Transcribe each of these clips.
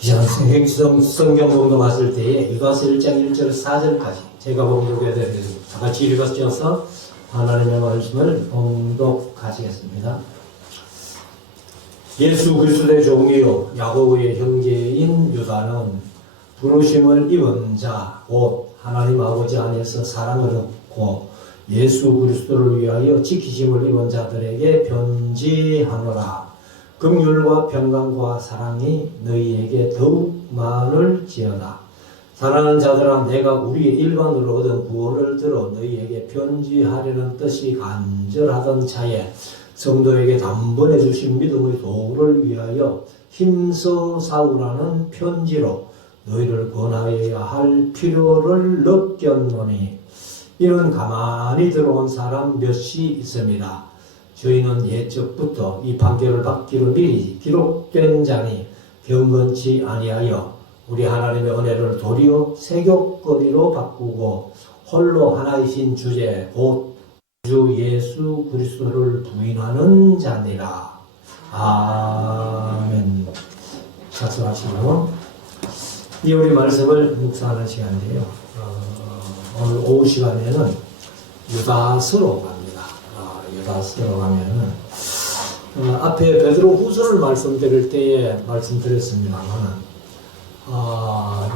성경 공독하실 때에 유다서 1장 1절 4절까지 제가 봉독해 드리겠습니다. 다 같이 읽어서 하나님의 말씀을 봉독하시겠습니다. 예수 그리스도의 종이요 야고보의 형제인 유다는 부르심을 입은 자 곧 하나님 아버지 안에서 사랑을 얻고 예수 그리스도를 위하여 지키심을 입은 자들에게 편지하노라. 긍휼과 평강과 사랑이 너희에게 더욱 많을지어다. 사랑하는 자들아, 내가 우리의 일반으로 얻은 구원을 들어 너희에게 편지하려는 뜻이 간절하던 차에 성도에게 단번에 주신 믿음의 도를 위하여 힘써 사우라는 편지로 너희를 권하여야 할 필요를 느꼈노니 이는 가만히 들어온 사람 몇이 있습니다. 저희는 옛적부터 이 판결을 받기로 미리 기록된 자니 경건치 아니하여 우리 하나님의 은혜를 도리어 세교거리로 바꾸고 홀로 하나이신 주제 곧 주 예수 그리스도를 부인하는 자니라. 아멘. 작성하시고 이 우리 말씀을 묵상하는 시간인데요. 오늘 오후 시간에는 유다서로 갑니다. 유다서로 가면은 앞에 베드로 후서를 말씀드릴 때에 말씀드렸습니다만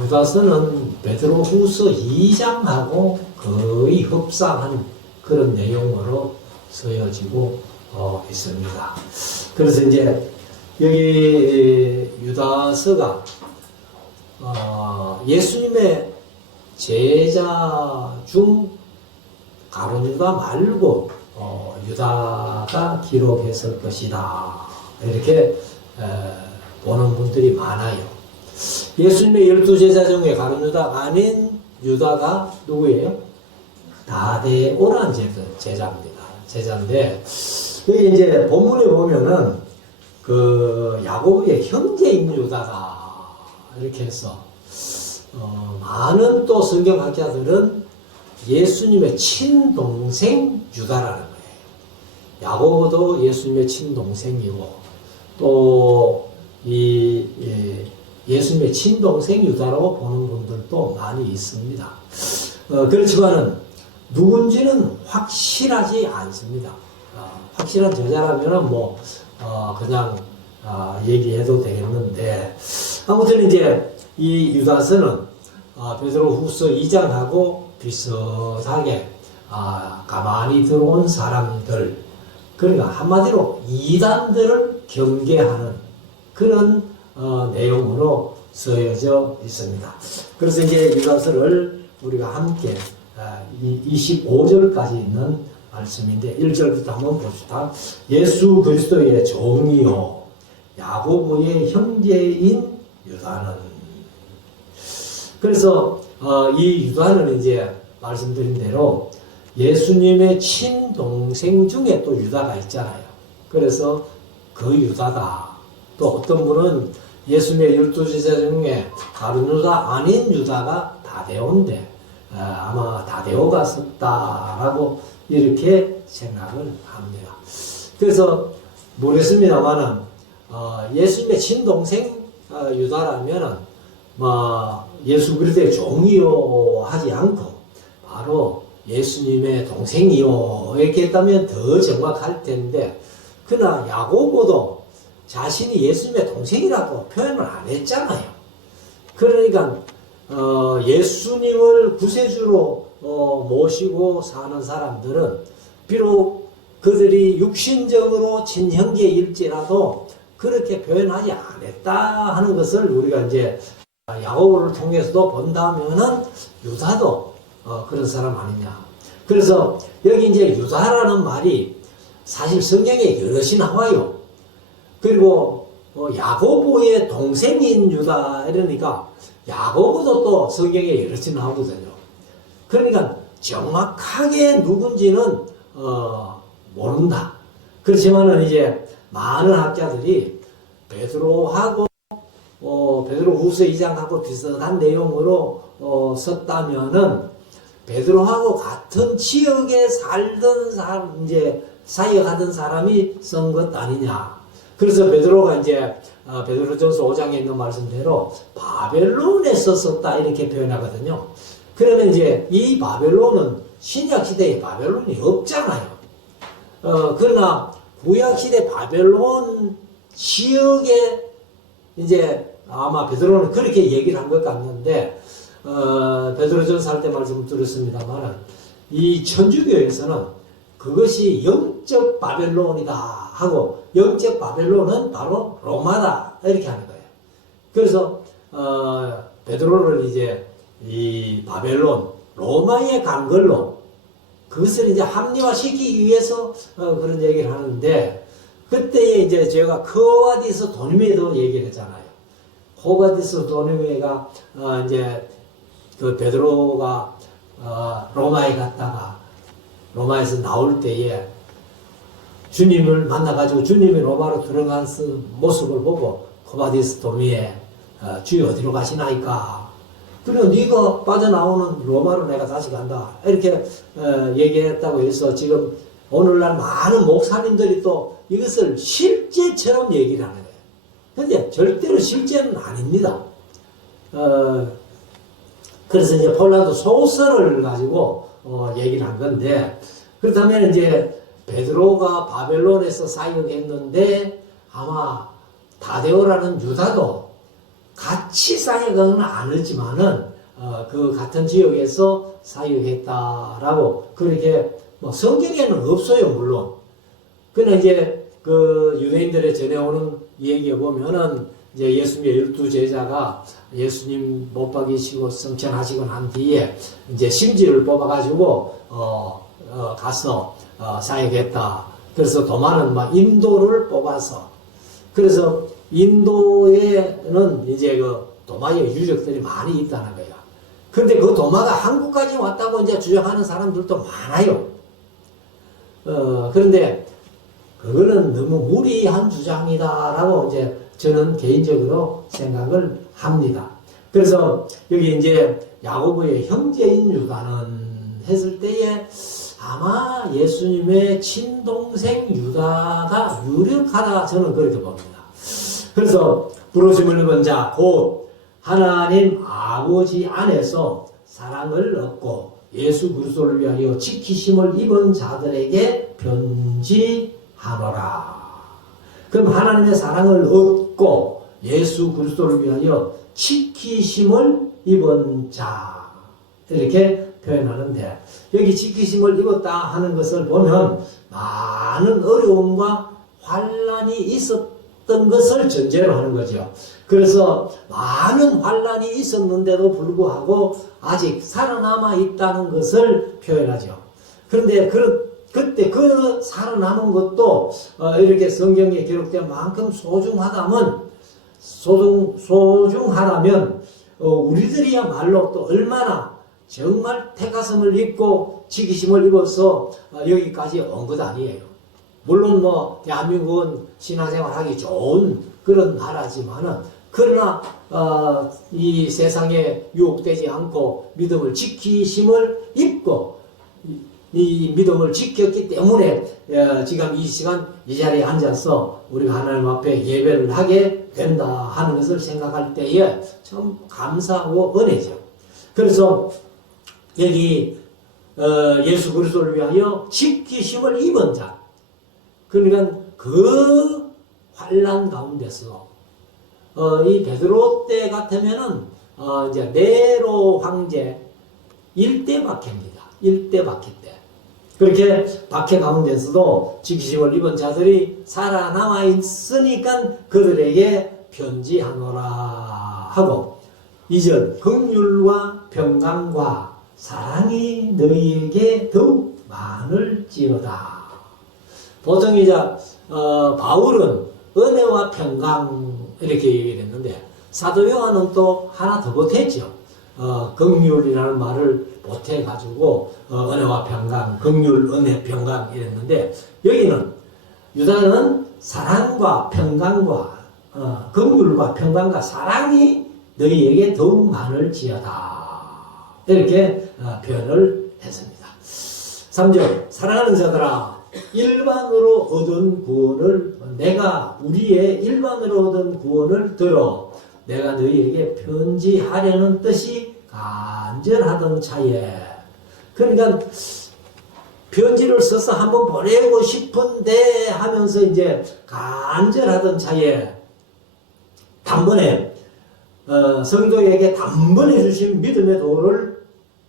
유다서는 베드로 후서 2장하고 거의 흡사한 그런 내용으로 쓰여지고 있습니다. 그래서 이제 여기 유다서가 예수님의 제자 중 가룟 유다 말고 유다가 기록했을 것이다. 이렇게 보는 분들이 많아요. 예수님의 12제자 중에 가룟 유다가 아닌 유다가 누구예요? 다데오라는 제자입니다. 제자인데 여기 이제 본문에 보면은 그 야고보의 형제인 유다가 이렇게 해서 많은 또 성경학자들은 예수님의 친동생 유다라는 거예요. 야고보도 예수님의 친동생이고 또 예수님의 친동생 유다라고 보는 분들도 많이 있습니다. 그렇지만은 누군지는 확실하지 않습니다. 확실한 저자라면은 그냥 얘기해도 되겠는데 아무튼 이제 이 유다서는 베드로 후서 2장하고 비슷하게 가만히 들어온 사람들, 그러니까 한마디로 이단들을 경계하는 그런 내용으로 쓰여져 있습니다. 그래서 이제 유다서를 우리가 함께 25절까지 있는 말씀인데 1절부터 한번 봅시다. 예수 그리스도의 종이요 야고보의 형제인 유다는. 그래서 이 유다는 이제 말씀드린 대로 예수님의 친동생 중에 또 유다가 있잖아요. 그래서 그 유다다. 또 어떤 분은 예수님의 12제자 중에 가룟 유다 아닌 유다가 다데오인데 아마 다데오가 썼다라고 이렇게 생각을 합니다. 그래서 모르겠습니다만은 예수님의 친동생 유다라면은 예수 그리스도의 종이요 하지 않고 바로 예수님의 동생이요 이렇게 했다면 더 정확할 텐데 그러나 야고보도 자신이 예수님의 동생이라고 표현을 안 했잖아요. 그러니까 예수님을 구세주로 모시고 사는 사람들은 비록 그들이 육신적으로 친형제일지라도 그렇게 표현하지 않았다 하는 것을 우리가 이제 야고보를 통해서도 본다면은 유다도 그런 사람 아니냐. 그래서 여기 이제 유다라는 말이 사실 성경에 여럿이 나와요. 그리고 야고보의 동생인 유다 이러니까 야고보도 또 성경에 여럿이 나오거든요. 그러니까 정확하게 누군지는 모른다. 그렇지만은 이제 많은 학자들이 베드로하고 베드로 후서 2장하고 비슷한 내용으로 썼다면은 베드로하고 같은 지역에 살던 사람, 이제 사역하던 사람이 쓴 것 아니냐. 그래서 베드로가 이제 베드로전서 5장에 있는 말씀대로 바벨론에서 썼다 이렇게 표현하거든요. 그러면 이제 이 바벨론은 신약 시대에 바벨론이 없잖아요. 그러나 구약 시대 바벨론 지역에 이제 아마 베드로는 그렇게 얘기를 한 것 같는데, 베드로전서 할 때 말씀 드렸습니다만, 이 천주교에서는 그것이 영적 바벨론이다 하고, 영적 바벨론은 바로 로마다 이렇게 하는 거예요. 그래서 베드로를 이제 이 바벨론 로마에 간 걸로 그것을 이제 합리화시키기 위해서 그런 얘기를 하는데, 그때에 이제 제가 코바디스 도니메도 얘기를 했잖아요. 코바디스 도니메가 이제 그 베드로가 로마에 갔다가 로마에서 나올 때에 주님을 만나가지고 주님이 로마로 들어간 모습을 보고 코바디스 도니메 주여 어디로 가시나이까? 그리고 네가 빠져나오는 로마로 내가 다시 간다 이렇게 얘기했다고 해서 지금 오늘날 많은 목사님들이 또 이것을 실제처럼 얘기를 하는 거예요. 근데 절대로 실제는 아닙니다. 그래서 이제 폴란드 소설을 가지고 얘기를 한 건데, 그렇다면 이제 베드로가 바벨론에서 사역했는데 아마 다데오라는 유다도 같이 사역은 않았지만은 그 같은 지역에서 사역했다라고 그렇게 뭐 성경에는 없어요, 물론. 그러나 이제 그 유대인들의 전해오는 얘기에 보면은 이제 예수님의 12제자가 예수님 못 박이시고 성천하시고 난 뒤에 이제 심지를 뽑아가지고 가서 사역했다. 그래서 도마는 막 인도를 뽑아서, 그래서 인도에는 이제 그 도마의 유적들이 많이 있다는 거야. 근데 그 도마가 한국까지 왔다고 이제 주장하는 사람들도 많아요. 그런데 그거는 너무 무리한 주장이다라고 이제 저는 개인적으로 생각을 합니다. 그래서 여기 이제 야고보의 형제인 유다는 했을 때에 아마 예수님의 친동생 유다가 유력하다 저는 그렇게 봅니다. 그래서 부르심을 입은 자, 곧 하나님 아버지 안에서 사랑을 얻고 예수 그리스도를 위하여 지키심을 입은 자들에게 편지하노라. 그럼 하나님의 사랑을 얻고 예수 그리스도를 위하여 지키심을 입은 자, 이렇게 표현하는데, 여기 지키심을 입었다 하는 것을 보면 많은 어려움과 환난이 있었던 것을 전제로 하는 거죠. 그래서 많은 환난이 있었는데도 불구하고 아직 살아남아 있다는 것을 표현하죠. 그런데 그때 그 살아남은 것도 이렇게 성경에 기록된 만큼 소중하다면 우리들이야말로 또 얼마나 정말 태가슴을 입고 지키심을 입어서 여기까지 온 것 아니에요. 물론 뭐 대한민국은 신앙생활하기 좋은 그런 나라지만은, 그러나 이 세상에 유혹되지 않고 믿음을 지키심을 입고 이 믿음을 지켰기 때문에 지금 이 시간 이 자리에 앉아서 우리가 하나님 앞에 예배를 하게 된다 하는 것을 생각할 때에 참 감사하고 은혜죠. 그래서 여기 예수 그리스도를 위하여 지키심을 입은 자, 그러니까 그 환난 가운데서 이 베드로 때 같으면은 이제 네로 황제 일대 박해입니다. 일대 박해 때 그렇게 박해 가운데서도 지키심을 입은 자들이 살아남아 있으니까 그들에게 편지하노라 하고, 2절 긍휼과 평강과 사랑이 너희에게 더욱 많을지어다. 보통 이제 바울은 은혜와 평강 이렇게 얘기를 했는데, 사도 요한은 또 하나 더 보탰죠. 긍휼이라는 말을 보태가지고 은혜와 평강, 긍휼, 은혜, 평강 이랬는데, 여기는 유다는 사랑과 평강과 긍휼과 평강과 사랑이 너희에게 더욱 많을지어다 이렇게 표현을 했습니다. 3절 사랑하는 자들아 일반으로 얻은 구원을 내가 우리의 일반으로 얻은 구원을 들어 내가 너희에게 편지하려는 뜻이 간절하던 차에 그러니까 편지를 써서 한번 보내고 싶은데 하면서 이제 간절하던 차에 단번에 성도에게 단번에 주신 믿음의 도를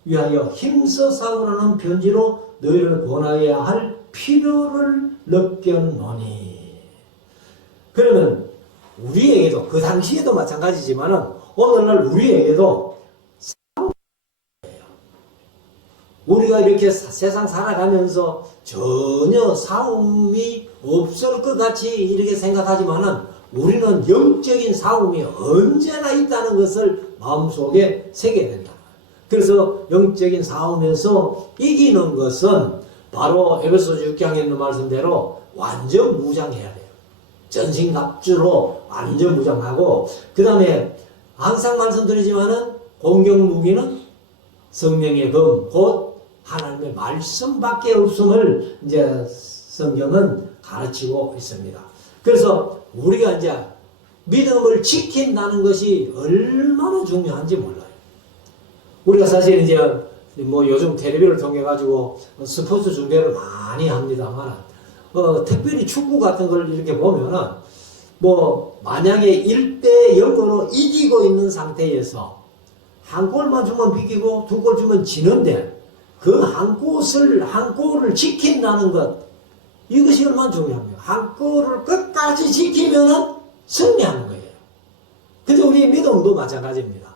위하여 힘써 싸우라는 편지로 너희를 권하여야 할 필요를 느꼈노니. 그러면 우리에게도 그 당시에도 마찬가지지만은 오늘날 우리에게도 우리가 이렇게 세상 살아가면서 전혀 싸움이 없을 것 같이 이렇게 생각하지만은 우리는 영적인 싸움이 언제나 있다는 것을 마음속에 새겨야 된다. 그래서 영적인 싸움에서 이기는 것은 바로 에베소서 6장에 있는 말씀대로 완전 무장해야 돼요. 전신갑주로 완전 무장하고 그 다음에 항상 말씀드리지만은 공격 무기는 성령의 검, 곧 하나님의 말씀밖에 없음을 이제 성경은 가르치고 있습니다. 그래서 우리가 이제 믿음을 지킨다는 것이 얼마나 중요한지 몰라요. 우리가 사실 이제 뭐 요즘 텔레비를 통해 가지고 스포츠 중계를 많이 합니다만, 특별히 축구 같은 걸 이렇게 보면은 뭐 만약에 1대 0으로 이기고 있는 상태에서 한 골만 주면 비기고 두 골 주면 지는데 그 한 골을 지킨다는 것, 이것이 얼마나 중요합니까? 한 골을 끝까지 지키면은 승리하는 거예요. 근데 우리의 믿음도 마찬가지입니다.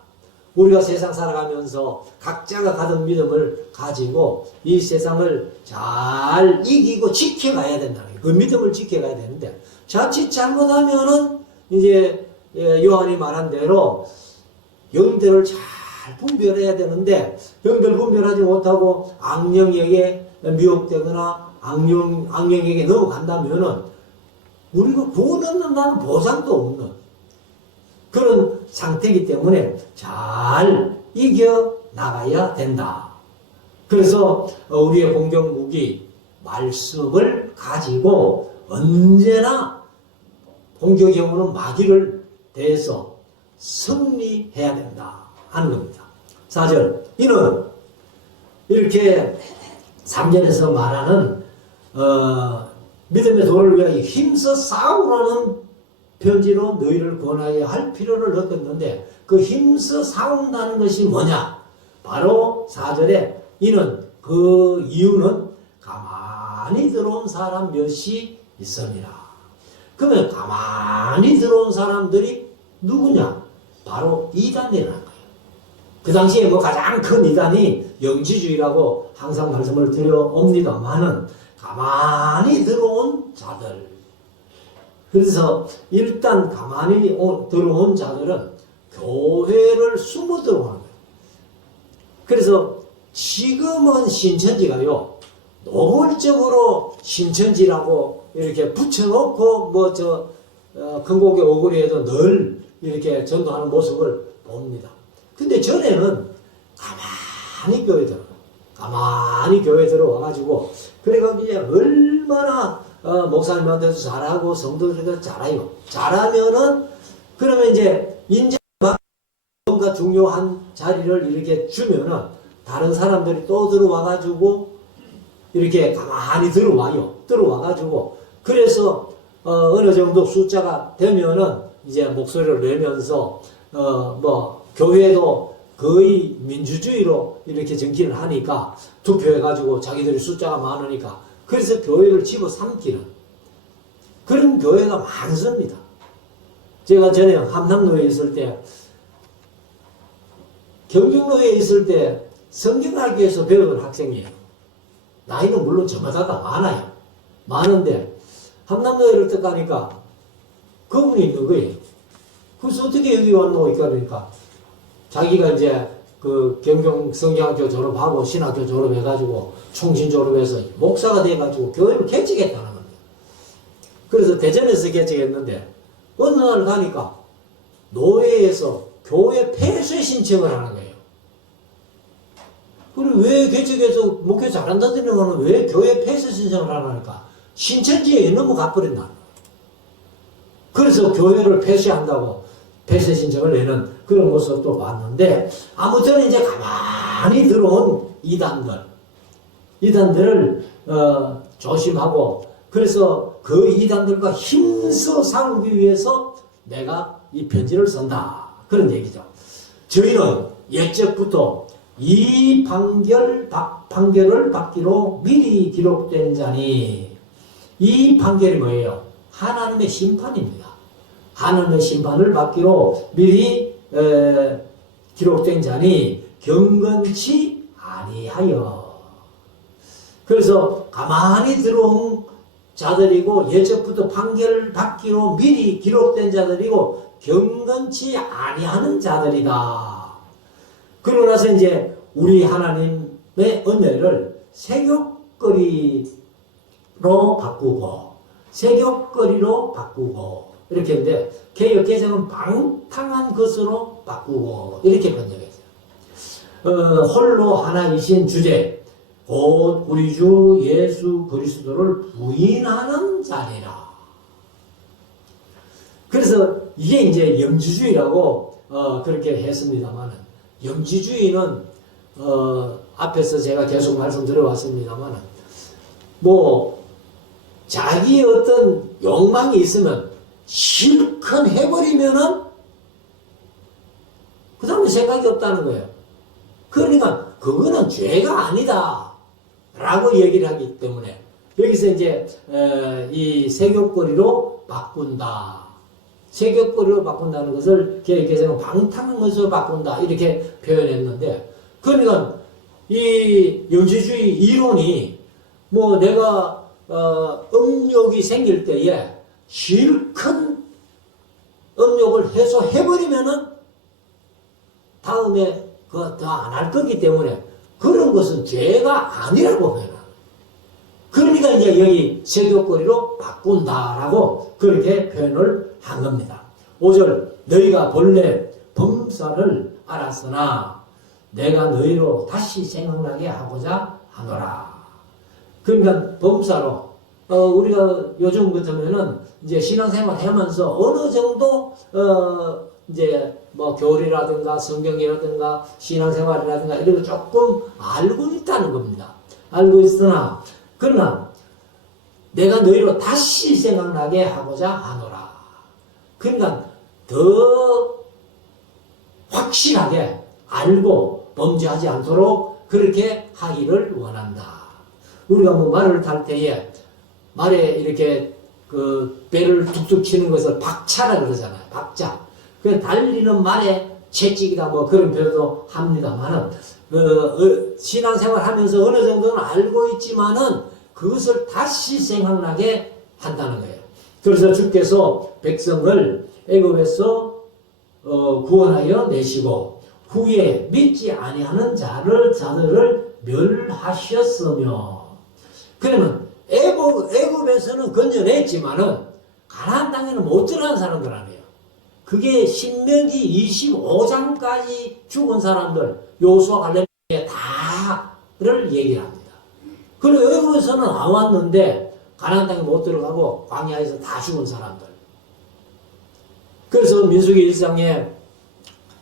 우리가 세상 살아가면서 각자가 가진 믿음을 가지고 이 세상을 잘 이기고 지켜가야 된다는 거예요. 그 믿음을 지켜가야 되는데 자칫 잘못하면은 이제 요한이 말한 대로 영들을 잘 분별해야 되는데 영들 분별하지 못하고 악령에게 미혹되거나 악령에게 넘어간다면은 우리가 구원 얻는다는 보상도 없는 그런 상태이기 때문에 잘 이겨 나가야 된다. 그래서 우리의 공격 무기 말씀을 가지고 언제나 공격에 오는 마귀를 대해서 승리해야 된다 하는 겁니다. 4절 이는 이렇게 3절에서 말하는 믿음의 도를 위하여 힘써 싸우라는 편지로 너희를 권하여 할 필요를 느꼈는데 그 힘써 싸운다는 것이 뭐냐? 바로 4절에 이는 그 이유는 가만히 들어온 사람 몇이 있습니다. 그러면 가만히 들어온 사람들이 누구냐? 바로 이단이라는 거예요. 그 당시에 뭐 가장 큰 이단이 영지주의라고 항상 말씀을 드려옵니다만은 가만히 들어온 자들. 그래서 일단 가만히 들어온 자들은 교회를 숨어 들어오는 거예요. 그래서 지금은 신천지가요, 노골적으로 신천지라고 이렇게 붙여놓고 큰고개 오거리에도 늘 이렇게 전도하는 모습을 봅니다. 근데 전에는 가만히 교회 들어와가지고 그래가지고 이제 얼마나 목사님한테도 잘하고 성도들한테도 잘해요. 잘하면은 그러면 이제 뭔가 중요한 자리를 이렇게 주면은 다른 사람들이 또 들어와가지고 이렇게 가만히 들어와가지고 그래서 어느 정도 숫자가 되면은 이제 목소리를 내면서 교회도 거의 민주주의로 이렇게 정치를 하니까 투표해가지고 자기들이 숫자가 많으니까 그래서 교회를 집어삼키는 그런 교회가 많습니다. 제가 전에 함남로에 있을 때, 경중로에 있을 때 성경학교에서 배우던 학생이에요. 나이는 물론 저마다 다 많아요. 많은데 함남로에를 딱 가니까 그분이 있는 거예요. 그래서 어떻게 여기 왔노? 그러니까 자기가 이제 그 경경 성경학교 졸업하고 신학교 졸업해가지고 총신 졸업해서 목사가 돼가지고 교회를 개척했다는 겁니다. 그래서 대전에서 개척했는데 어느 날 가니까 노회에서 교회 폐쇄 신청을 하는 거예요. 그리고 왜 개척해서 목회 잘한다는 거는 왜 교회 폐쇄 신청을 하니까 신천지에 너무 가버린다. 그래서 교회를 폐쇄한다고 폐쇄 신청을 내는 그런 모습도 봤는데, 아무튼 이제 가만히 들어온 이단들을 조심하고, 그래서 그 이단들과 힘써 싸우기 위해서 내가 이 편지를 쓴다, 그런 얘기죠. 저희는 예적부터 이 판결을 받기로 미리 기록된 자니, 이 판결이 뭐예요? 하나님의 심판입니다. 하나님의 심판을 받기로 미리 기록된 자니 경건치 아니하여. 그래서 가만히 들어온 자들이고 예적부터 판결을 받기로 미리 기록된 자들이고 경건치 아니하는 자들이다. 그러고 나서 이제 우리 하나님의 은혜를 세교거리로 바꾸고 세교거리로 바꾸고 이렇게 했는데, 개역 개정은 방탕한 것으로 바꾸고 이렇게 번역했어요. 홀로 하나이신 주제 곧 우리 주 예수 그리스도를 부인하는 자리라. 그래서 이게 이제 영지주의라고 그렇게 했습니다만, 영지주의는 앞에서 제가 계속 말씀드려왔습니다만, 뭐 자기의 어떤 욕망이 있으면 실컷 해버리면은 그 다음에 생각이 없다는 거예요. 그러니까 그거는 죄가 아니다 라고 얘기를 하기 때문에 여기서 이제 이 세교거리로 바꾼다, 세교거리로 바꾼다는 것을 개혁개정은 방탕한 것으로 바꾼다 이렇게 표현했는데, 그러니까 이 영지주의 이론이 뭐 내가 음욕이 생길 때에 실컷 음욕을 해소해버리면은 다음에 그거 더 안 할 거기 때문에 그런 것은 죄가 아니라고 표현합니다. 그러니까 이제 여기 세교거리로 바꾼다라고 그렇게 표현을 한 겁니다. 5절 너희가 본래 범사를 알았으나 내가 너희로 다시 생각나게 하고자 하노라. 그러니까 범사로 우리가 요즘 같으면은 이제 신앙생활 하면서 어느 정도 이제 뭐 교리라든가 성경이라든가 신앙생활이라든가 이런 거 조금 알고 있다는 겁니다. 알고 있으나 그러나 내가 너희로 다시 생각나게 하고자 하노라. 그러니까 더 확실하게 알고 범죄하지 않도록 그렇게 하기를 원한다. 우리가 뭐 말을 탈 때에 말에 이렇게 그 배를 툭툭 치는 것을 박차라 그러잖아요. 박차. 그 달리는 말에 채찍이다 뭐 그런 표현도 합니다만은 신앙생활 하면서 어느 정도는 알고 있지만은 그것을 다시 생각나게 한다는 거예요. 그래서 주께서 백성을 애굽에서 구원하여 내시고 후에 믿지 아니하는 자들을 멸하셨으며, 그러면 애굽에서는 건져냈지만은 가나안 땅에는 못 들어간 사람들 아니에요. 그게 신명기 25장까지 죽은 사람들, 여호수아 갈렙에 다를 얘기를 합니다. 그리고 애굽에서는 나왔는데 가나안 땅에 못 들어가고 광야에서 다 죽은 사람들. 그래서 민수기 1장에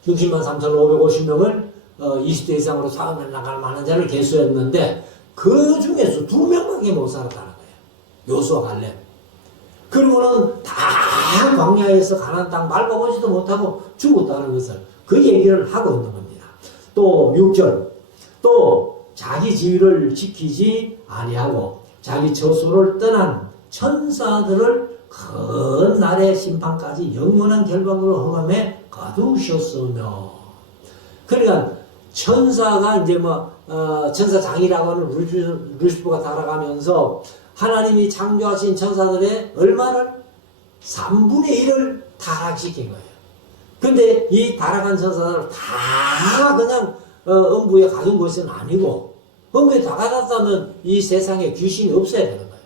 60만 3,550명을 20대 이상으로 싸움에 나갈 만한 자를 계수했는데 그 중에서 2명밖에 못 살았다는 거예요. 여호수아 갈렙. 그리고는 다 광야에서 가나안 땅 밟아보지도 못하고 죽었다는 것을 그 얘기를 하고 있는 겁니다. 또 6절 또 자기 지위를 지키지 아니하고 자기 처소를 떠난 천사들을 큰 날의 심판까지 영원한 결박으로 허감에 가두셨으며, 그러니까 천사가 이제 천사장이라고 하는 루시퍼가 달아가면서 하나님이 창조하신 천사들의 얼마를 3분의 1을 타락시킨 거예요. 근데 이 타락한 천사들을 다 그냥 음부에 가둔 것은 아니고, 음부에 다 가뒀다면 이 세상에 귀신이 없어야 되는 거예요.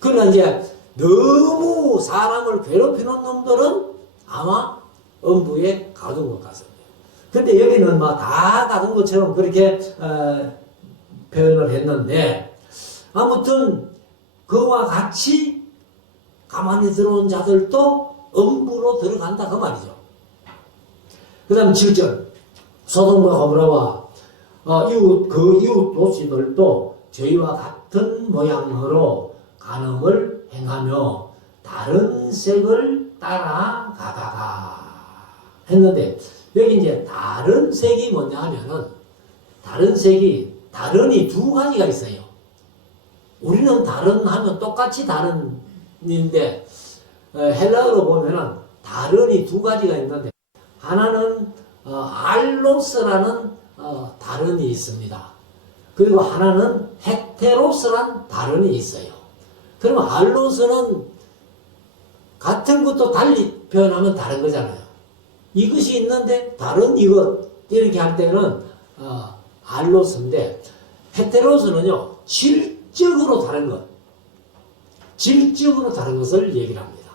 그러나 이제 너무 사람을 괴롭히는 놈들은 아마 음부에 가둔 것 같습니다. 근데 여기는 막 다 다른 것처럼 그렇게 표현을 했는데 아무튼 그와 같이 가만히 들어온 자들도 음부로 들어간다 그 말이죠. 그 다음 7절 소돔과 고모라와 이웃 도시들도 저희와 같은 모양으로 간음을 행하며 다른 색을 따라가다가 했는데 여기 이제 다른 색이 뭐냐 하면은 다른 색이 다른이 두 가지가 있어요. 우리는 다른 하면 똑같이 다른인데 헬라어로 보면은 다른이 두 가지가 있는데 하나는 알로스라는 다른이 있습니다. 그리고 하나는 헤테로스라는 다른이 있어요. 그러면 알로스는 같은 것도 달리 표현하면 다른 거잖아요. 이것이 있는데 다른 이것 이렇게 할 때는 알로스인데 헤테로스는요 질적으로 다른 것, 질적으로 다른 것을 얘기를 합니다.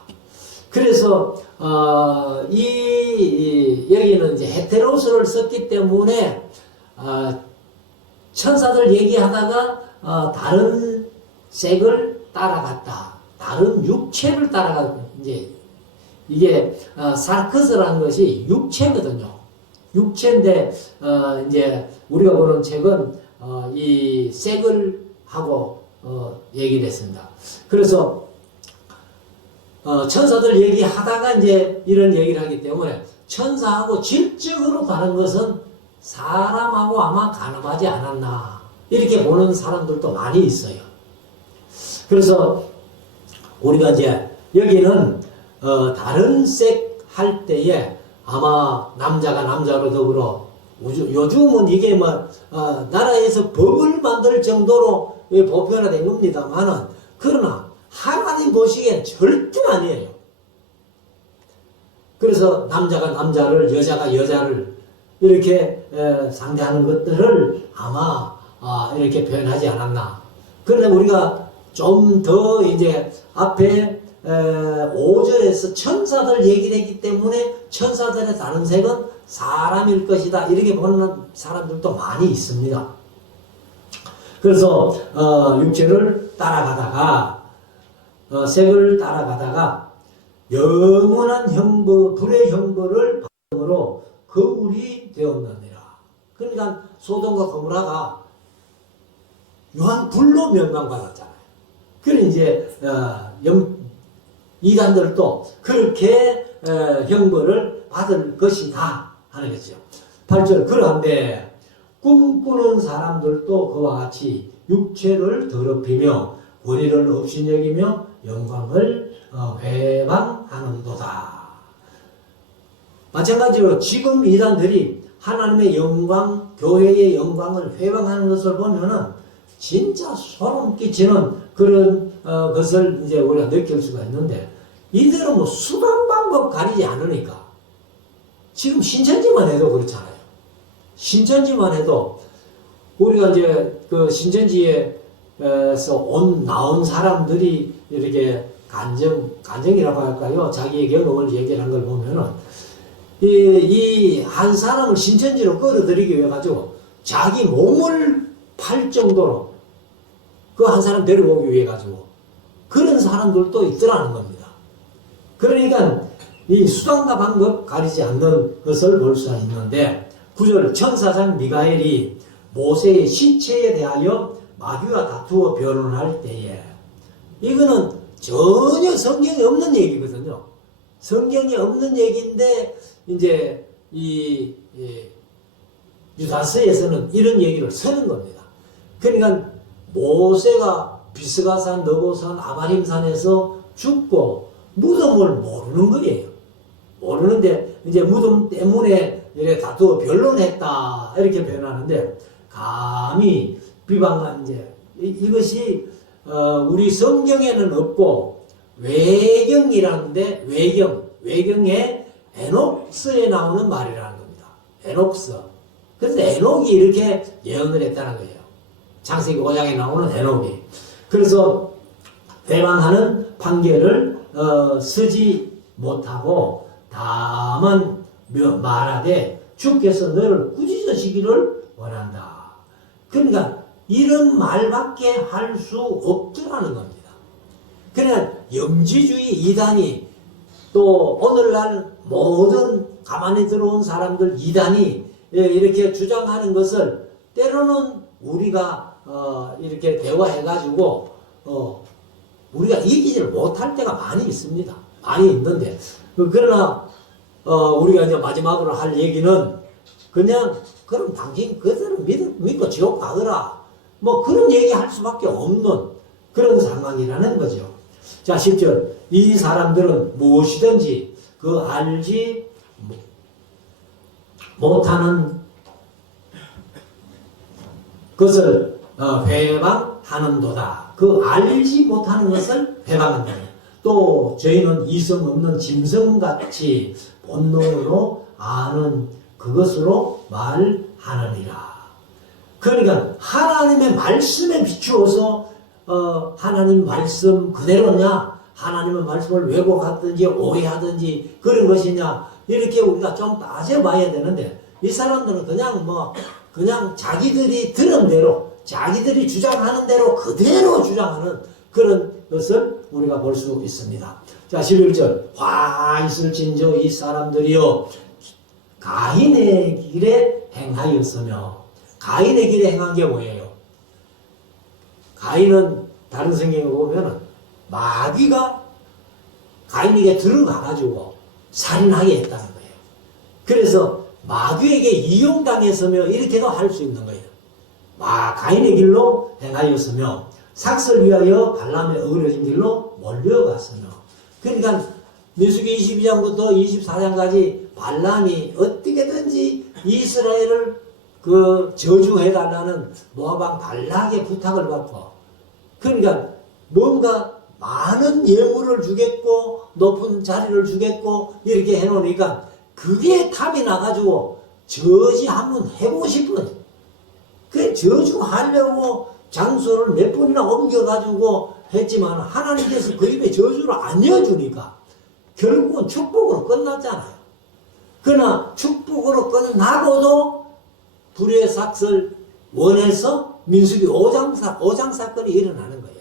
그래서 여기는 이제 헤테로스를 썼기 때문에 천사들 얘기하다가 다른 색을 따라갔다, 다른 육체를 따라갔다. 이제 이게 사르크스라는 것이 육체거든요. 육체인데 이제 우리가 보는 책은 이 색을 하고 얘기를 했습니다. 그래서 천사들 얘기하다가 이제 이런 얘기를 하기 때문에 천사하고 질적으로 다른 것은 사람하고 아마 간음하지 않았나 이렇게 보는 사람들도 많이 있어요. 그래서 우리가 이제 여기는 다른 색 할 때에 아마 남자가 남자로 더불어 요즘은 이게 뭐 나라에서 법을 만들 정도로 보편화된 겁니다만은 그러나 하나님 보시기엔 절대 아니에요. 그래서 남자가 남자를 여자가 여자를 이렇게 상대하는 것들을 아마 이렇게 표현하지 않았나. 그런데 우리가 좀 더 이제 앞에 5절에서 천사들 얘기를 했기 때문에 천사들의 다른 색은 사람일 것이다 이렇게 보는 사람들도 많이 있습니다. 그래서 육체를 따라가다가 색을 따라가다가 영원한 불의 형벌을 받음으로 거울이 되었느니라. 그러니까 소돔과 고모라가 유한 불로 멸망받았잖아요. 그래 이제 이단들도 그렇게 형벌을 받을 것이다 하는 거죠. 8절 그러한데 꿈꾸는 사람들도 그와 같이 육체를 더럽히며 권위를 없이 여기며 영광을 회방하는도다. 마찬가지로 지금 이단들이 하나님의 영광, 교회의 영광을 회방하는 것을 보면은 진짜 소름 끼치는 그런 것을 이제 우리가 느낄 수가 있는데 이들은 뭐 수단 방법 가리지 않으니까 지금 신천지만 해도 그렇잖아요. 신천지만 해도 우리가 이제 그 신천지에서 나온 사람들이 이렇게 간증이라고 할까요? 자기의 경험을 얘기를 한 걸 보면은 이 한 사람을 신천지로 끌어들이기 위해 가지고 자기 몸을 팔 정도로 그 한 사람 데려오기 위해 가지고 그런 사람들도 있더라는 겁니다. 그러니까 이 수단과 방법 가리지 않는 것을 볼 수가 있는데 9절 천사장 미가엘이 모세의 시체에 대하여 마귀와 다투어 변론할 때에 이거는 전혀 성경에 없는 얘기거든요. 성경에 없는 얘기인데 이제 이 유다서에서는 이런 얘기를 쓰는 겁니다. 그러니까 모세가 비스가산, 너보산, 아바림산에서 죽고 무덤을 모르는 거예요. 모르는데 이제 무덤 때문에 이렇게 다투어 변론했다 이렇게 표현하는데 감히 비방한 이제 이것이 우리 성경에는 없고 외경이라는데 외경에 에녹스에 나오는 말이라는 겁니다. 에녹스. 그래서 에녹이 이렇게 예언을 했다는 거예요. 창세기 5장에 나오는 에녹이. 그래서 회방하는 판결을 쓰지 못하고 다만 말하되 주께서 너를 꾸짖으시기를 원한다. 그러니까 이런 말밖에 할 수 없더라는 겁니다. 그러나 영지주의 이단이 또 오늘날 모든 가만히 들어온 사람들 이단이 이렇게 주장하는 것을 때로는 우리가 이렇게 대화해가지고 우리가 이기지를 못할 때가 많이 있습니다. 많이 있는데 그러나 우리가 이제 마지막으로 할 얘기는 그냥 그럼 당신 그대로 믿고 지옥 가거라 뭐 그런 얘기 할 수밖에 없는 그런 상황이라는 거죠. 자 10절 이 사람들은 무엇이든지 그 알지 못하는 것을 회방하는도다. 그 알지 못하는 것을 회방한다. 또 저희는 이성 없는 짐승같이 본능으로 아는 그것으로 말하느니라. 그러니까 하나님의 말씀에 비추어서 하나님 말씀 그대로냐 하나님의 말씀을 왜곡하든지 오해하든지 그런 것이냐 이렇게 우리가 좀 따져봐야 되는데 이 사람들은 그냥 자기들이 들은 대로 자기들이 주장하는 대로 그대로 주장하는 그런 것을 우리가 볼 수 있습니다. 자 11절 화 있을진저 이 사람들이여 가인의 길에 행하였으며 가인의 길에 행한 게 뭐예요? 가인은 다른 성경에 보면은 마귀가 가인에게 들어가가지고 살인하게 했다는 거예요. 그래서 마귀에게 이용당했으며 이렇게도 할 수 있는 거예요. 가인의 길로 행하였으며 삭설 위하여 발람의 어그러진 길로 몰려갔으며 그러니까 민수기 22장부터 24장까지 발람이 어떻게든지 이스라엘을 저주해달라는 모압 발락의 부탁을 받고 그러니까 뭔가 많은 예물을 주겠고 높은 자리를 주겠고 이렇게 해놓으니까 그게 탐이 나가지고 저지 한번 해보고 싶은 그 저주하려고 장소를 몇 번이나 옮겨가지고 했지만 하나님께서 그 입에 저주를 안 이어주니까 결국은 축복으로 끝났잖아요. 그러나 축복으로 끝나고도 불의 삭설 원해서 민수기 5장 사건이 일어나는 거예요.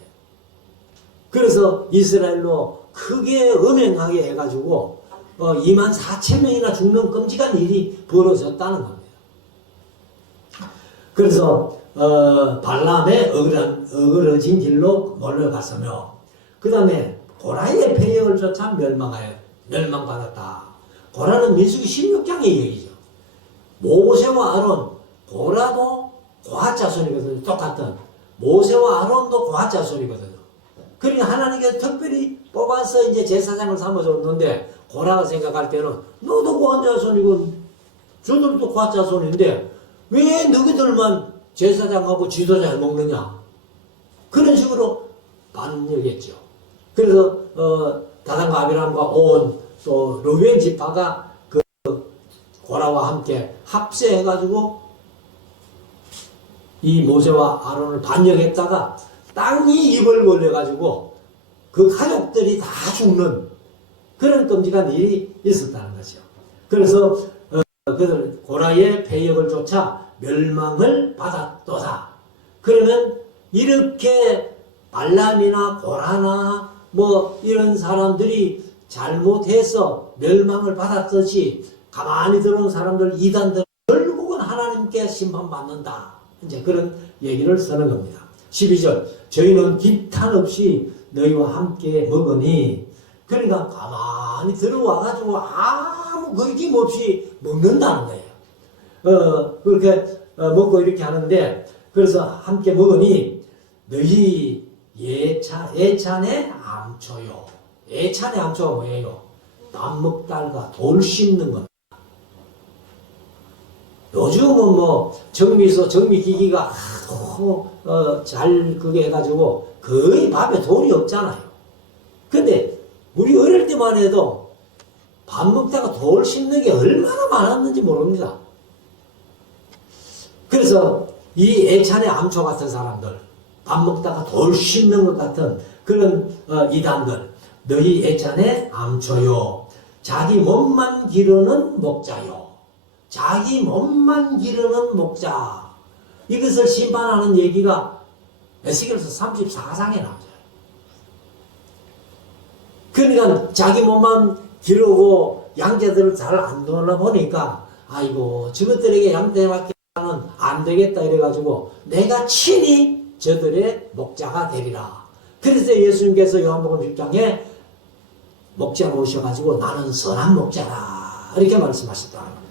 그래서 이스라엘로 크게 음행하게 해가지고 24,000명이나 죽는 끔찍한 일이 벌어졌다는 겁니다. 그래서 발람의 어그러진 길로 몰려갔으며 그 다음에 고라의 패역을 쫓아 멸망받았다. 고라는 민수기 16장의 얘기죠. 모세와 아론 고라도 고핫 자손이거든요. 똑같은 모세와 아론도 고핫 자손이거든요. 그러니까 하나님께서 특별히 뽑아서 이제 제사장을 삼아줬는데 고라가 생각할 때는 너도 고핫 자손이고 저들도 고핫 자손인데 왜 너희들만 제사장하고 지도자를 먹느냐 그런 식으로 반역했죠. 그래서 다단과 아비람과 온 또 르벤 지파가 그 고라와 함께 합세해가지고 이 모세와 아론을 반역했다가 땅이 입을 벌려가지고 그 가족들이 다 죽는 그런 끔찍한 일이 있었다는 거죠. 그래서 그들 고라의 패역을 쫓아 멸망을 받았도다. 그러면 이렇게 발람이나 고라나 뭐 이런 사람들이 잘못해서 멸망을 받았듯이 가만히 들어온 사람들 이단들 결국은 하나님께 심판받는다. 이제 그런 얘기를 쓰는 겁니다. 12절 저희는 기탄 없이 너희와 함께 먹으니 그러니까 가만히 들어와가지고 아무 거김 없이 먹는다는 거예요. 그렇게 먹고 이렇게 하는데 그래서 함께 먹으니 너희 예찬의 암초요. 예찬의 암초가 뭐예요? 밥 먹다가 돌 씹는 것. 요즘은 뭐 정미기기가 잘 그게 해가지고 거의 밥에 돌이 없잖아요. 근데 우리 어릴 때만 해도 밥 먹다가 돌 씹는 게 얼마나 많았는지 모릅니다. 그래서 이 예찬의 암초 같은 사람들, 밥 먹다가 돌 씹는 것 같은 그런 이단들, 너희 예찬의 암초요. 자기 몸만 기르는 목자요. 자기 몸만 기르는 목자. 이것을 심판하는 얘기가 에스겔서 34장에 나오죠. 그러니까 자기 몸만 기르고 양떼들을 잘 안 돌아보니까 아이고 저것들에게 양떼밖에 안 되겠다 이래가지고 내가 친히 저들의 목자가 되리라. 그래서 예수님께서 요한복음 10장에 목자 오셔가지고 나는 선한 목자라 이렇게 말씀하셨다는 겁니다.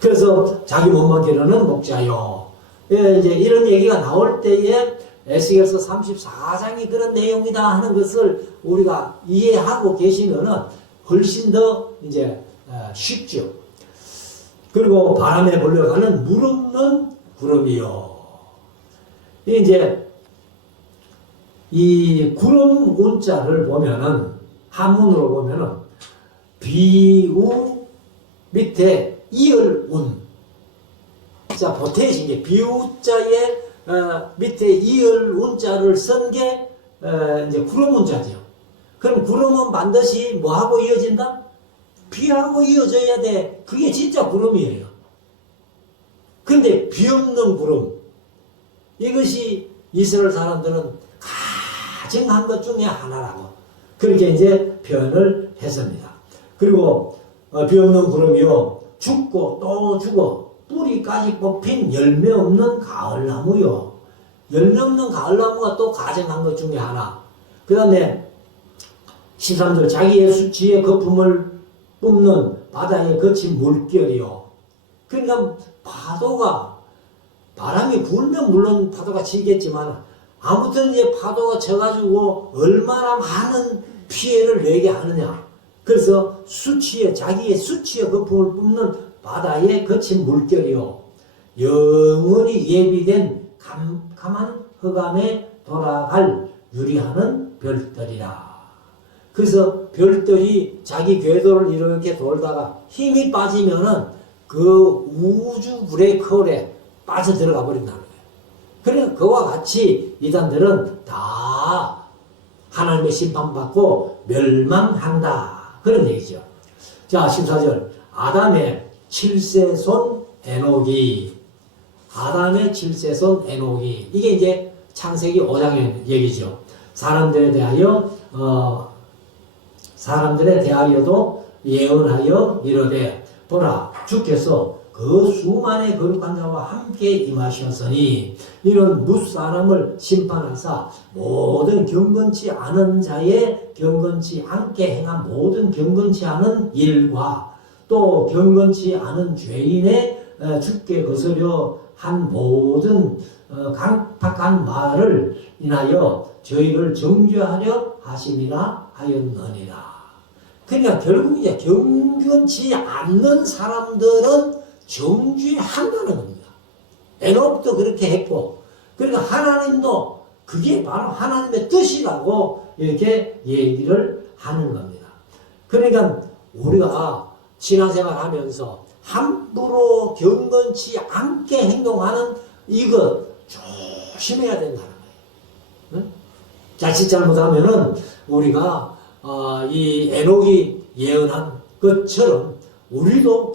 그래서 자기 몸만 기르는 목자요. 예, 이제 이런 얘기가 나올 때에 에스겔서 34장이 그런 내용이다 하는 것을 우리가 이해하고 계시면은 훨씬 더 이제 쉽죠. 그리고 바람에 불려가는 물 없는 구름이요. 이제 이 구름 운자를 보면은 한문으로 보면은 비우 밑에 이을운. 자, 보태신 게 비우자에 밑에 이을운자를 쓴 게 이제 구름 운자죠. 그럼 구름은 반드시 뭐하고 이어진다? 비하고 이어져야 돼. 그게 진짜 구름이에요. 근데 비 없는 구름. 이것이 이스라엘 사람들은 가증한 것 중에 하나라고. 그렇게 이제 표현을 했습니다. 그리고 비 없는 구름이요. 죽고 또 죽어. 뿌리까지 뽑힌 열매 없는 가을나무요. 열매 없는 가을나무가 또 가증한 것 중에 하나. 그 다음에 13절 자기의 수치의 거품을 뿜는 바다에 거친 물결이요. 그러니까 파도가 바람이 불면 물론 파도가 치겠지만 아무튼 이제 파도가 쳐가지고 얼마나 많은 피해를 내게 하느냐. 그래서 자기의 수치의 거품을 뿜는 바다에 거친 물결이요. 영원히 예비된 캄캄한 흑암에 돌아갈 유리하는 별들이라. 그래서 별들이 자기 궤도를 이렇게 돌다가 힘이 빠지면은 그 우주 블랙홀에 빠져들어가 버린다는 거예요. 그러니까 그와 같이 이단들은 다 하나님의 심판받고 멸망한다. 그런 얘기죠. 자, 14절. 아담의 7세손 에녹이. 아담의 7세손 에녹이. 이게 이제 창세기 5장의 얘기죠. 사람들에 대하여도 예언하여 이르되 보라 주께서 그 수만의 거룩한 자와 함께 임하셨으니 이는 무사람을 심판하사 모든 경건치 않은 자의 경건치 않게 행한 모든 경건치 않은 일과 또 경건치 않은 죄인의 죽게 거스려 한 모든 강팍한 말을 인하여 저희를 정죄하려 하심이라 하였느니라. 그러니까 결국 이제 경건치 않는 사람들은 정죄한다는 겁니다. 에녹도 그렇게 했고, 그러니까 하나님도 그게 바로 하나님의 뜻이라고 이렇게 얘기를 하는 겁니다. 그러니까 우리가 신앙생활 하면서 함부로 경건치 않게 행동하는 이것 조심해야 된다는 거예요. 응? 자칫 잘못하면은 우리가 이 에녹이 예언한 것처럼 우리도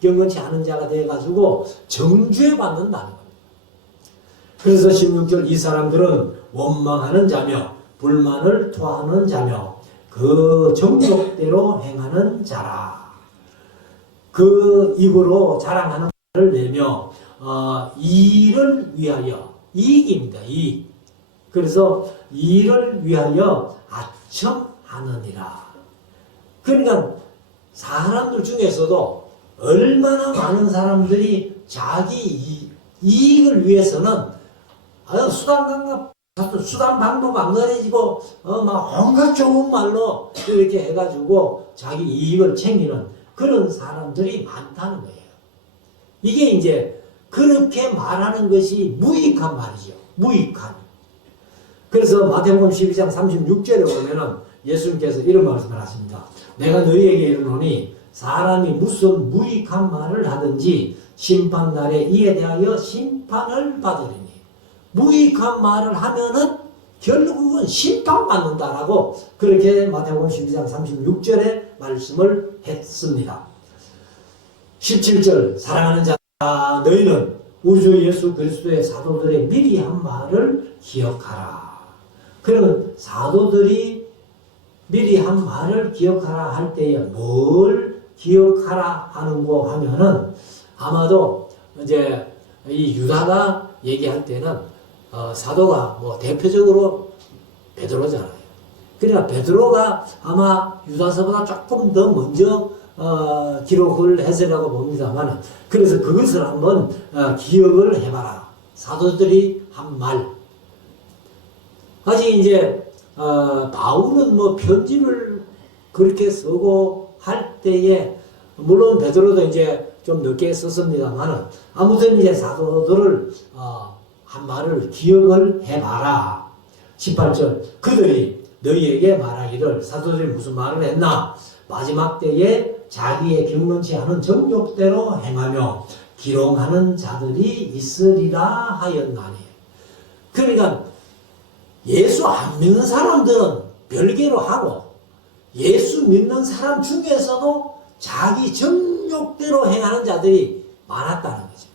경건치 않은 자가 되어가지고 정죄받는다는 겁니다. 그래서 16절 이 사람들은 원망하는 자며 불만을 토하는 자며 그 정욕대로 행하는 자라. 그 입으로 자랑하는 말을 내며 이를 위하여 이익입니다. 이익. 그래서 이를 위하여 아첨하느니라. 그러니까 사람들 중에서도 얼마나 많은 사람들이 자기 이익을 위해서는 수단 방법 안 가려지고 막 온갖 좋은 말로 이렇게 해가지고 자기 이익을 챙기는 그런 사람들이 많다는 거예요. 이게 이제 그렇게 말하는 것이 무익한 말이죠. 무익한. 그래서 마태복음 12장 36절에 보면은 예수님께서 이런 말씀을 하십니다. 내가 너희에게 이르노니 사람이 무슨 무익한 말을 하든지 심판날에 이에 대하여 심판을 받으리니. 무익한 말을 하면은 결국은 심판받는다라고 그렇게 마태복음 12장 36절에 말씀을 했습니다. 17절 사랑하는 자들아 너희는 우리 주 예수 그리스도의 사도들의 미리 한 말을 기억하라. 그러면 사도들이 미리 한 말을 기억하라 할 때에 뭘 기억하라 하는고 하면은 아마도 이제 이 유다가 얘기할 때는 사도가 뭐 대표적으로 베드로잖아요. 그러니까 베드로가 아마 유다서보다 조금 더 먼저 기록을 했으라고 봅니다만, 그래서 그것을 한번 기억을 해봐라. 사도들이 한 말. 아직 이제 바울은 뭐 편지를 그렇게 쓰고 할 때에 물론 베드로도 이제 좀 늦게 썼습니다만 아무튼 이제 사도들을 한 말을 기억을 해봐라. 18절 그들이 너희에게 말하기를 사도들이 무슨 말을 했나? 마지막 때에 자기의 경건치 않은 정욕대로 행하며 기롱하는 자들이 있으리라 하였나니. 그러니까 예수 안 믿는 사람들은 별개로 하고 예수 믿는 사람 중에서도 자기 정욕대로 행하는 자들이 많았다는 거죠.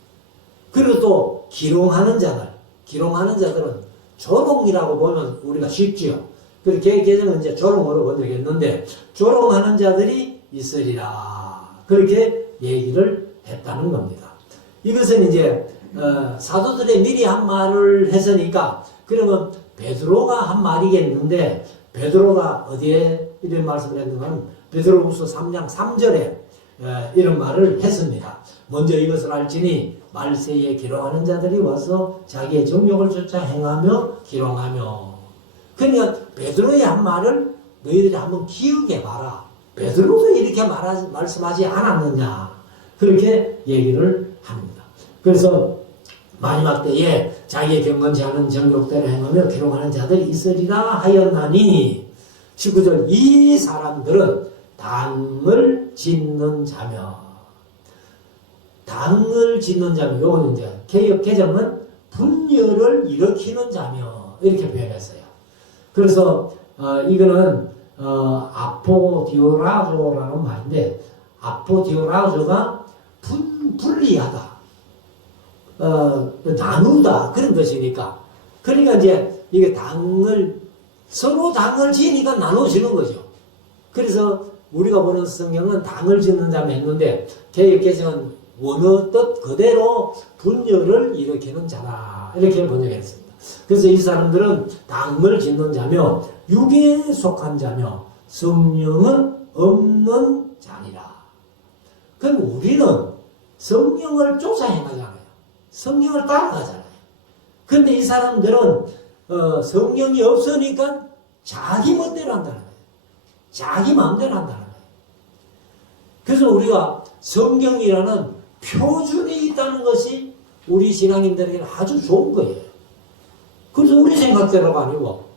그리고 또 기롱하는 자들은 조롱이라고 보면 우리가 쉽지요. 그렇게 개정은 이제 조롱으로 번역했는데 조롱하는 자들이 있으리라. 그렇게 얘기를 했다는 겁니다. 이것은 이제 사도들의 미리 한 말을 했으니까 그러면 베드로가 한 말이겠는데 베드로가 어디에 이런 말씀을 했는가? 베드로후서 3장 3절에 이런 말을 했습니다. 먼저 이것을 알지니 말세에 기롱하는 자들이 와서 자기의 정욕을 쫓아 행하며 기롱하며. 그러니까 베드로의 한 말을 너희들이 한번 기억해봐라. 베드로도 이렇게 말씀하지 않았느냐. 그렇게 얘기를 합니다. 그래서 마지막 때에 자기의 경건치 않은 정욕대로 행하며 기롱하는 자들이 있으리라 하였나니 19절 이 사람들은 당을 짓는 자며. 당을 짓는 자며. 요거는 이제 개역 개정은 분열을 일으키는 자며. 이렇게 표현했어요. 그래서 이거는 아포디오라조라는 말인데 아포디오라조가 분리하다. 나누다 그런 것이니까. 그러니까 이제 이게 서로 당을 지니까 나눠지는 거죠. 그래서 우리가 보는 성경은 당을 짓는 자며 했는데 개역개정은 원어 뜻 그대로 분열을 일으키는 자다. 이렇게 번역했습니다. 그래서 이 사람들은 당을 짓는 자며 육에 속한 자며 성령은 없는 자니라. 그럼 우리는 성령을 쫓아 행하잖아요. 성령을 따라가잖아요. 근데 이 사람들은 성령이 없으니까 자기 멋대로 한다는 거예요. 자기 마음대로 한다는 거예요. 그래서 우리가 성경이라는 표준이 있다는 것이 우리 신앙인들에게는 아주 좋은 거예요. 그래서 우리 생각대로가 아니고.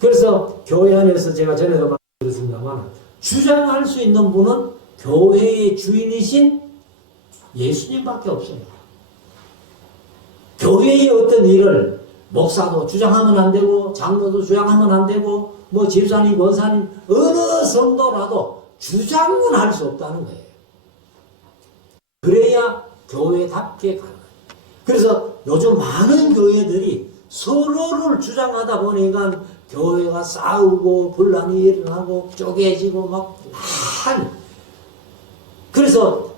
그래서 교회 안에서 제가 전에도 말씀드렸습니다만 주장할 수 있는 분은 교회의 주인이신 예수님밖에 없어요. 교회의 어떤 일을 목사도 주장하면 안 되고 장로도 주장하면 안 되고 뭐 집사님, 권사님 어느 성도라도 주장은 할 수 없다는 거예요. 그래야 교회답게 가는 거예요. 그래서 요즘 많은 교회들이 서로를 주장하다 보니까 교회가 싸우고 분란이 일어나고 쪼개지고 막 그래서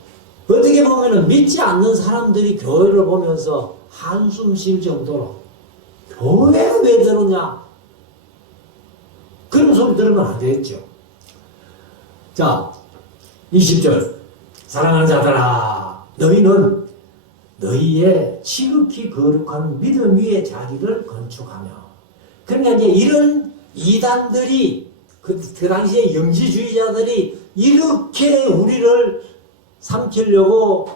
어떻게 보면은 믿지 않는 사람들이 교회를 보면서 한숨 쉴 정도로 교회에 왜 들었냐? 그런 소리 들으면 안 되겠죠. 자, 20절. 사랑하는 자들아, 너희는 너희의 지극히 거룩한 믿음 위에 자기를 건축하며. 그러니까 이제 이런 이단들이 그 당시에 영지주의자들이 이렇게 우리를 삼키려고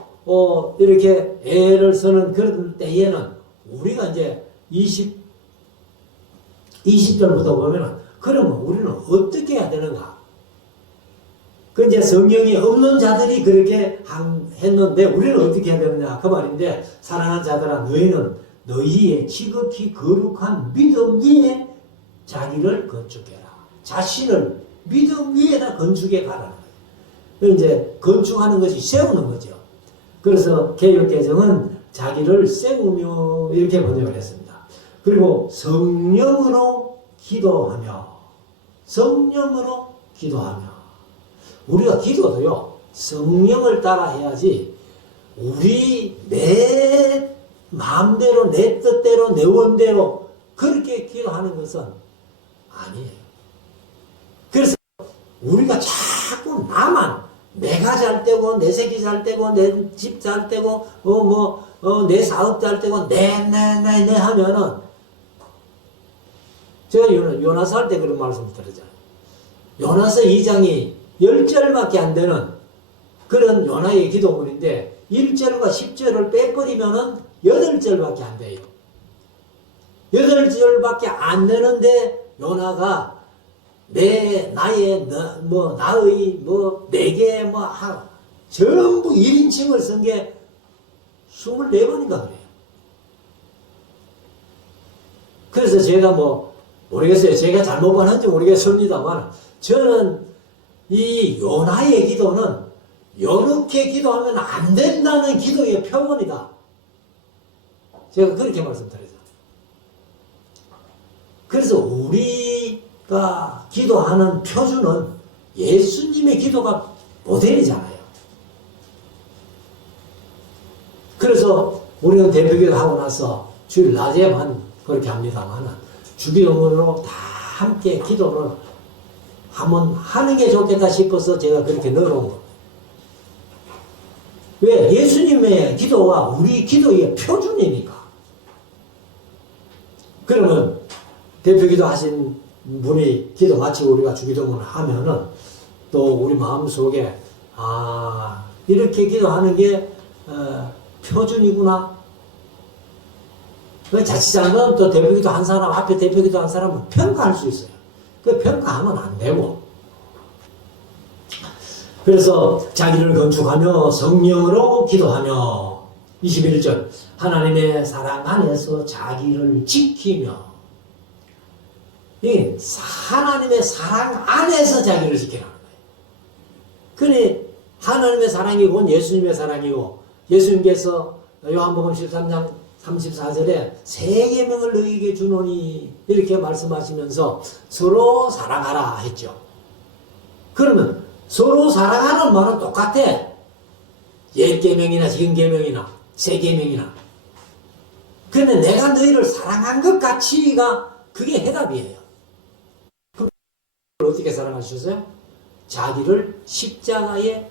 이렇게 애를 쓰는 그런 때에는 우리가 이제 20절부터 보면은 그러면 우리는 어떻게 해야 되는가? 그 이제 성경이 없는 자들이 그렇게 했는데 우리는 어떻게 해야 되느냐? 그 말인데 사랑하는 자들아 너희는 너희의 지극히 거룩한 믿음 위에 자기를 건축해라. 자신을 믿음 위에다 건축해 가라는 거예요. 이제 건축하는 것이 세우는 거죠. 그래서 개역개정은 자기를 세우며 이렇게 번역을 했습니다. 그리고 성령으로 기도하며, 성령으로 기도하며. 우리가 기도도요, 성령을 따라 해야지, 우리 내 마음대로, 내 뜻대로, 내 원대로 그렇게 기도하는 것은 아니에요. 그래서 우리가 자꾸 나만, 내가 잘 되고, 내 새끼 잘 되고, 내 집 잘 되고, 내 사업 잘 되고, 내 하면은, 제가 요나서 할 때 그런 말씀 드렸잖아요. 요나서 2장이 10절밖에 안 되는 그런 요나의 기도문인데, 1절과 10절을 빼버리면은 8절밖에 안 돼요. 8절밖에 안 되는데, 요나가 나의, 내게, 전부 1인칭을 쓴 게 24번인가 그래요. 그래서 제가 모르겠어요. 제가 잘못 봤는지 모르겠습니다만, 저는 이 요나의 기도는 이렇게 기도하면 안 된다는 기도의 표본이다. 제가 그렇게 말씀드리죠. 그래서 우리가 기도하는 표준은 예수님의 기도가 모델이잖아요. 그래서 우리는 대표기도 하고 나서 주일 낮에만 그렇게 합니다만, 주기도문으로 다 함께 기도를 한번 하는 게 좋겠다 싶어서 제가 그렇게 넣어놓은 겁니다. 왜? 예수님의 기도와 우리 기도의 표준이니까. 그러면 대표기도 하신 분이 기도 마치고 우리가 주기도문을 하면은 또 우리 마음속에 이렇게 기도하는 게 표준이구나. 자칫하면 또 대표기도 한 사람, 앞에 대표기도 한 사람은 평가할 수 있어요. 그 평가하면 안 되고. 그래서 자기를 건축하며 성령으로 기도하며, 21절 하나님의 사랑 안에서 자기를 지키며. 하나님의 사랑 안에서 자기를 지키라는 거예요. 그러니 하나님의 사랑이 곧 예수님의 사랑이고, 예수님께서 요한복음 13장 34절에 새 계명을 너희에게 주노니 이렇게 말씀하시면서 서로 사랑하라 했죠. 그러면 서로 사랑하는 말은 똑같아. 옛 계명이나 지금 계명이나 새 계명이나. 그런데 내가 너희를 사랑한 것 같이가 그게 해답이에요. 그럼 어떻게 사랑하셨어요? 자기를 십자가에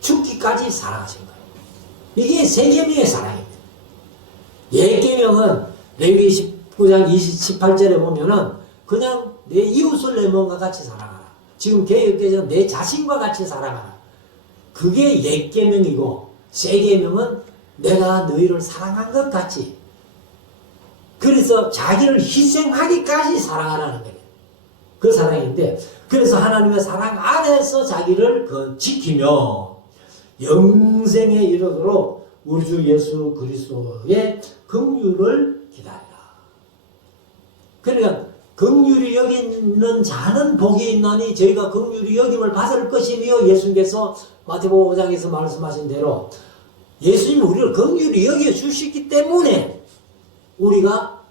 죽기까지 사랑하신 거예요. 이게 새 계명의 사랑입니다. 옛 계명은 레위기 19장 18절에 보면은 그냥 내 이웃을 내 몸과 같이 사랑하라. 지금 개역개정은 내 자신과 같이 사랑하라. 그게 옛 계명이고, 새 계명은 내가 너희를 사랑한 것 같이. 그래서 자기를 희생하기까지 사랑하라는 거예요. 그 사랑인데, 그래서 하나님의 사랑 안에서 자기를 지키며 영생에 이르도록 우리 주 예수 그리스도의 긍휼을 기다리라. 그러니까 긍휼히 여기는 자는 복이 있나니 저희가 긍휼히 여김을 받을 것이며, 예수님께서 마태복음 5장에서 말씀하신 대로 예수님은 우리를 긍휼히 여겨주시기 때문에 우리가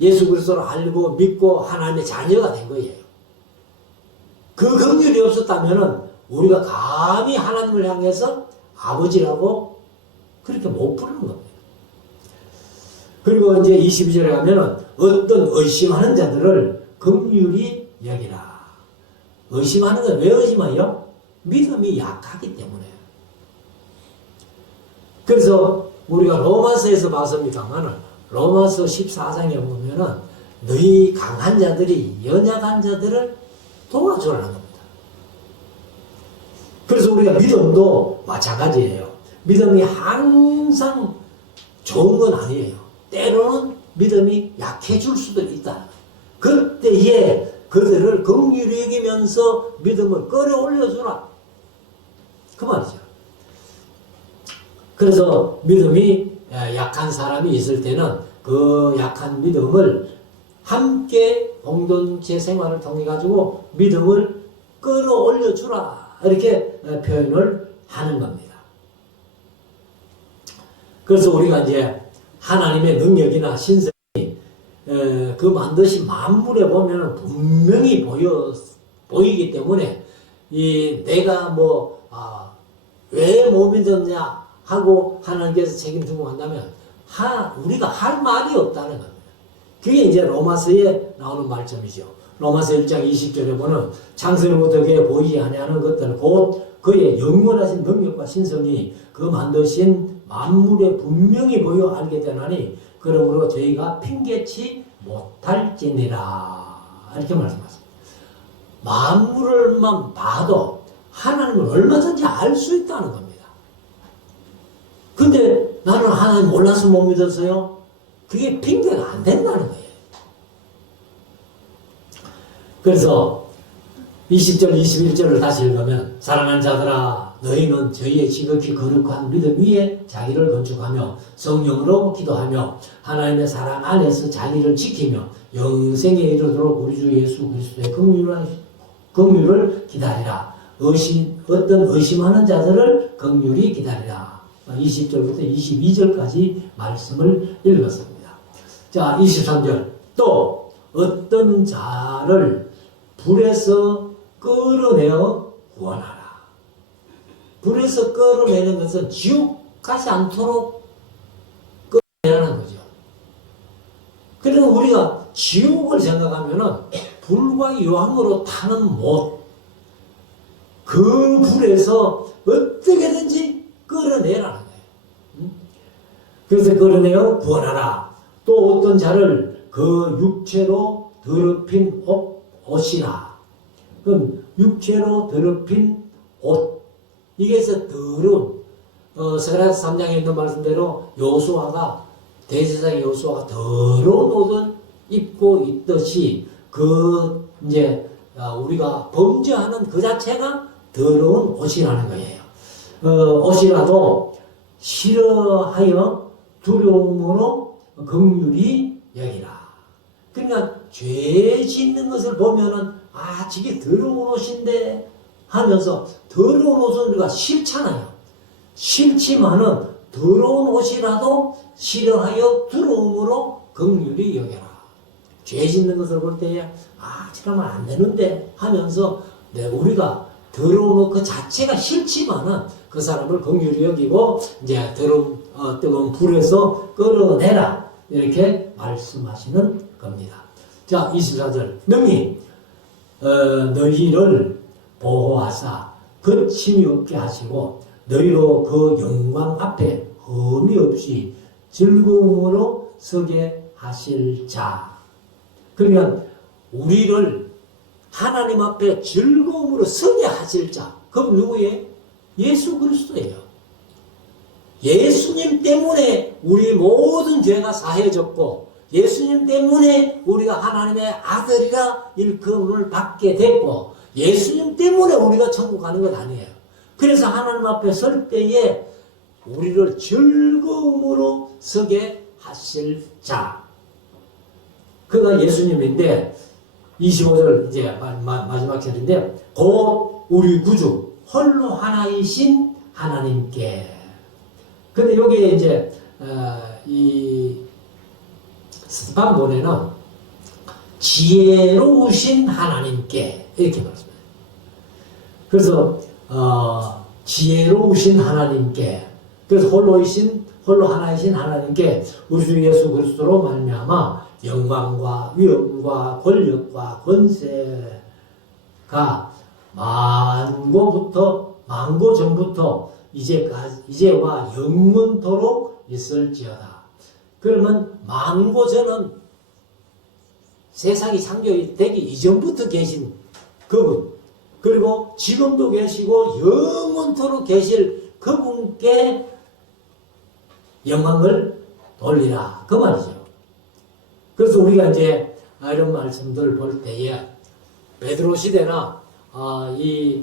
예수 그리스도를 알고 믿고 하나님의 자녀가 된 거예요. 그 긍휼이 없었다면 우리가 감히 하나님을 향해서 아버지라고 그렇게 못 부르는 겁니다. 그리고 이제 22절에 가면은 어떤 의심하는 자들을 긍휼히 여기라. 의심하는 건 왜 의심해요? 믿음이 약하기 때문에. 그래서 우리가 로마서에서 봤습니다만, 로마서 14장에 보면은 너희 강한 자들이 연약한 자들을 도와주라는 겁니다. 그래서 우리가 믿음도 마찬가지예요. 믿음이 항상 좋은 건 아니에요. 때로는 믿음이 약해질 수도 있다. 그때에 그들을 긍휼히 여기면서 믿음을 끌어올려주라. 그 말이죠. 그래서 믿음이 약한 사람이 있을 때는 그 약한 믿음을 함께 공동체 생활을 통해 가지고 믿음을 끌어올려주라. 이렇게 표현을 하는 겁니다. 그래서 우리가 이제 하나님의 능력이나 신성이 그 만드신 만물에 보면 분명히 보이기 때문에 내가 왜 몸이 졌냐 하고 하나님께서 책임지고 한다면 우리가 할 말이 없다는 겁니다. 그게 이제 로마서에 나오는 말씀이죠. 로마서 1장 20절에 보면 창세로부터 그에 보이지 아니하는 것들 곧 그의 영원하신 능력과 신성이 그 만드신 만물에 분명히 보여 알게 되나니 그러므로 저희가 핑계치 못할지니라 이렇게 말씀하십니다. 만물을만 봐도 하나님을 얼마든지 알 수 있다는 겁니다. 근데 나는 하나님 몰라서 못 믿었어요. 그게 핑계가 안 된다는 거예요. 그래서 20절 21절을 다시 읽으면 사랑하는 자들아 너희는 저희의 지극히 거룩한 믿음 위에 자기를 건축하며 성령으로 기도하며 하나님의 사랑 안에서 자기를 지키며 영생에 이르도록 우리 주 예수 그리스도의 긍휼을 기다리라. 어떤 의심하는 자들을 긍휼히 기다리라. 20절부터 22절까지 말씀을 읽었습니다. 자, 23절 또 어떤 자를 불에서 끌어내어 구원하라. 불에서 끌어내는 것은 지옥 가지 않도록 끌어내라는 거죠. 그래서 우리가 지옥을 생각하면은 불과 유황으로 타는 못, 그 불에서 어떻게든지 끌어내라는 거예요. 그래서 끌어내어 구원하라. 또 어떤 자를 그 육체로 더럽힌 옷이라. 그럼 육체로 더럽힌 옷. 이게 더러운, 스가랴서 3장에 있는 말씀대로 대제사장 여호수아가 더러운 옷을 입고 있듯이 우리가 범죄하는 그 자체가 더러운 옷이라는 거예요. 옷이라도 싫어하여 두려움으로 긍휼히 여기라. 그러니까 죄 짓는 것을 보면은 저게 더러운 옷인데 하면서 더러운 옷은 우리가 싫잖아요. 싫지만은 더러운 옷이라도 싫어하여 두려움으로 긍휼히 여겨라. 죄 짓는 것을 볼 때에 저러면 안 되는데 하면서 우리가 더러운 옷 그 자체가 싫지만은 그 사람을 긍휼히 여기고 이제 뜨거운 불에서 끌어내라 이렇게 말씀하시는 겁니다. 자, 24절 능히 너희를 보호하사 거침이 없게 하시고 너희로 그 영광 앞에 흠이 없이 즐거움으로 서게 하실 자. 그러면 우리를 하나님 앞에 즐거움으로 서게 하실 자. 그럼 누구예요? 예수 그리스도예요. 예수님 때문에 우리 모든 죄가 사해졌고 예수님 때문에 우리가 하나님의 아들이라 일컬음을 받게 됐고 예수님 때문에 우리가 천국 가는 것 아니에요. 그래서 하나님 앞에 설 때에 우리를 즐거움으로 서게 하실 자. 그가 예수님인데 25절 이제 마지막 절인데 곧 우리 구주 홀로 하나이신 하나님께. 근데 여기에 이제 이 스판본에는 지혜로우신 하나님께 이렇게 말씀해요. 그래서 지혜로우신 하나님께, 그래서 홀로 하나이신 하나님께 우리 주 예수 그리스도로 말미암아 영광과 위엄과 권력과 권세가 만고 전부터 이제와 영원토록 있을지어다. 그러면 만고 전은 세상이 창조되기 이전부터 계신 그분, 그리고 지금도 계시고 영원토록 계실 그분께 영광을 돌리라. 그 말이죠. 그래서 우리가 이제 이런 말씀들 볼 때에 베드로 시대나 이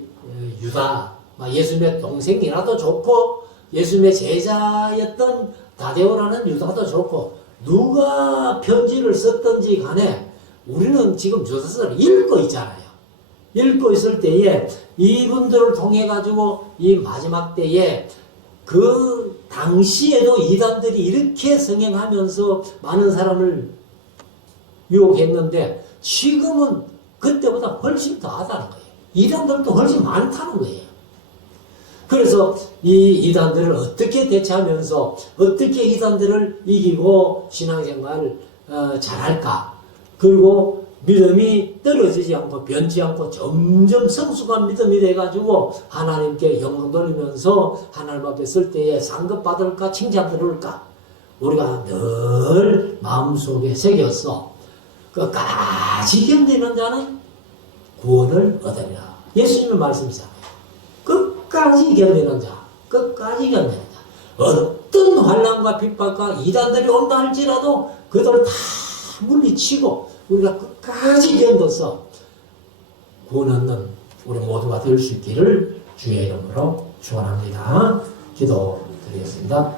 유다, 예수님의 동생이라도 좋고 예수님의 제자였던 다데오라는 유다도 좋고 누가 편지를 썼든지 간에 우리는 지금 조사서를 읽고 있잖아요. 읽고 있을 때에 이분들을 통해 가지고 이 마지막 때에 그 당시에도 이단들이 이렇게 성행하면서 많은 사람을 유혹했는데 지금은 그때보다 훨씬 더 하다는 거예요. 이단들도 훨씬 많다는 거예요. 그래서 이 이단들을 어떻게 대처하면서 어떻게 이단들을 이기고 신앙생활을 잘할까. 그리고 믿음이 떨어지지 않고 변치 않고 점점 성숙한 믿음이 돼가지고 하나님께 영광 돌리면서 하나님 앞에 설 때에 상급 받을까 칭찬 들을까 우리가 늘 마음속에 새겼어. 끝까지 견디는 자는 구원을 얻으리라. 예수님의 말씀이잖아요. 끝까지 견디는 자, 끝까지 견디는 자. 어떤 환난과 핍박과 이단들이 온다 할지라도 그들을 다 물리치고 우리가 끝까지 견뎌서 구원 얻는 우리 모두가 될 수 있기를 주의 이름으로 축원합니다. 기도드리겠습니다.